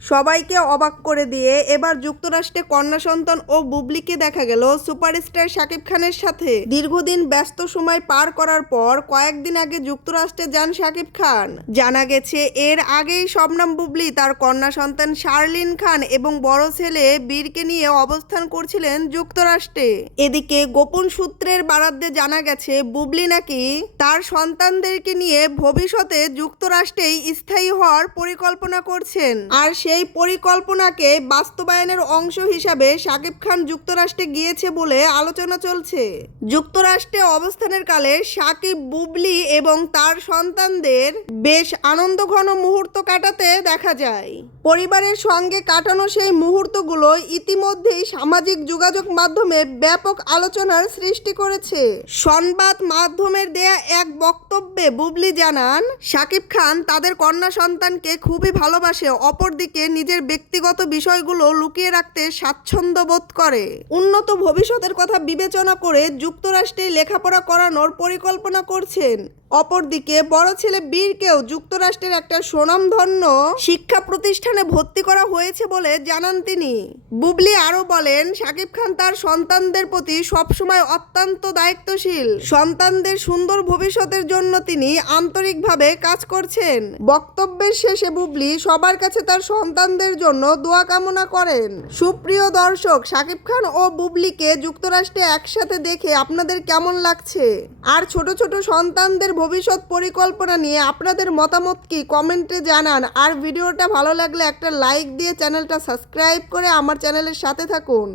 সবাইকে অবাক করে দিয়ে এবার যুক্তরাষ্ট্রে কন্যা সন্তান ও বুবলিকে দেখা গেল সুপারস্টার শাকিব খানের সাথে। দীর্ঘদিন ব্যস্ত সময় পার করার পর কয়েকদিন আগে যুক্তরাষ্ট্রে যান শাকিব খান। জানা গেছে এর আগেই শবনম বুবলি তার কন্যা সন্তান শার্লিন খান এবং বড় ছেলে বীরকে নিয়ে অবস্থান করছিলেন যুক্তরাষ্ট্রে। এদিকে গোপন সূত্রের বরাদ্দে জানা গেছে বুবলি নাকি তার সন্তানদেরকে নিয়ে ভবিষ্যতে যুক্তরাষ্ট্রেই স্থায়ী হওয়ার পরিকল্পনা করছেন। আর সেই পরিকল্পনাকে বাস্তবায়নের অংশ হিসাবে শাকিব খান যুক্তরাষ্ট্রে গিয়েছে বলে আলোচনা চলছে। যুক্তরাষ্ট্রে অবস্থানের কালে শাকিব, বুবলি এবং তার সন্তানদের বেশ আনন্দঘন মুহূর্ত কাটাতে দেখা যায়। পরিবারের সঙ্গে কাটানো সেই মুহূর্তগুলো ইতিমধ্যেই সামাজিক যোগাযোগ মাধ্যমে ব্যাপক আলোচনার সৃষ্টি করেছে। সংবাদ মাধ্যমের দেয়া এক বক্তব্যে বুবলি জানান, শাকিব খান তাদের কন্যা সন্তানকে খুবই ভালোবাসে, অপরদিকে নিজের ব্যক্তিগত বিষয়গুলো লুকিয়ে রাখতে স্বাচ্ছন্দ্য বোধ করে। উন্নত ভবিষ্যতের কথা বিবেচনা করে যুক্তরাষ্ট্রে লেখাপড়া করানোর পরিকল্পনা করছেন। অপরদিকে বড় ছেলে বীরকেও যুক্তরাষ্ট্রের একটা স্বনামধন্য শিক্ষা প্রতিষ্ঠানে ভর্তি করা হয়েছে বলে জানান তিনি। বুবলি আরও বলেন, শাকিব খান তার সন্তানদের প্রতি সবসময় অত্যন্ত দায়িত্বশীল। সন্তানদের সুন্দর ভবিষ্যতের জন্য তিনি আন্তরিকভাবে কাজ করছেন। বক্তব্যের শেষে বুবলি সবার কাছে তার সন্তানদের জন্য দোয়া কামনা করেন। সুপ্রিয় দর্শক, শাকিব খান ও বুবলিকে যুক্তরাষ্ট্রে একসাথে দেখে আপনাদের কেমন লাগছে? আর ছোট ছোট সন্তানদের ভবিষ্যৎ পরিকল্পনা নিয়ে আপনাদের মতামত কি কমেন্টে জানান। আর ভিডিওটা ভালো লাগলে একটা লাইক দিয়ে চ্যানেলটা সাবস্ক্রাইব করে আমার চ্যানেলের সাথে থাকুন।